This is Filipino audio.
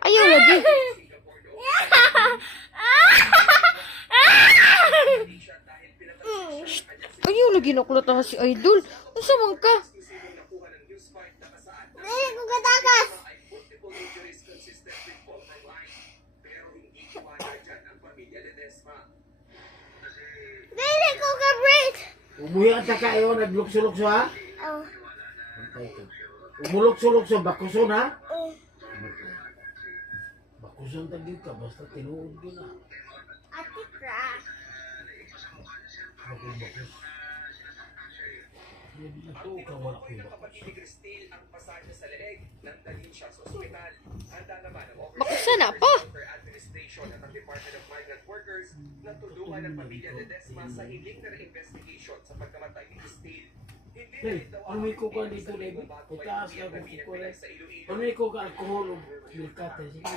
Ayaw lagi. Ayaw lagi nakulot na si Idol. Unsa man ka? Dili ko katakas. Dili ko ka-break. Umuya ka kayo, naglukso-lukso ha? Oh. Umulukso-lukso, bakuson ha? Bakuson tagid ka, basta tinuod ko na. Ate Crash. Bakit bakus? Hindi na po ka wala ko Kapatid ni Cristil ang pasada sa leeg nang dalhin siya sa ospital. Handa naman ang Bakusa na pa. Administration at ang Department of Migrant Workers na tulungan ang pamilya ni Desma sa hiling na investigation sa pagkamatay ni Cristil. Hindi na Hey, rin daw ano may kukuha dito, David? Itaas ka kung kukuha. Ano may kukuha alkohol o milkate? Sige.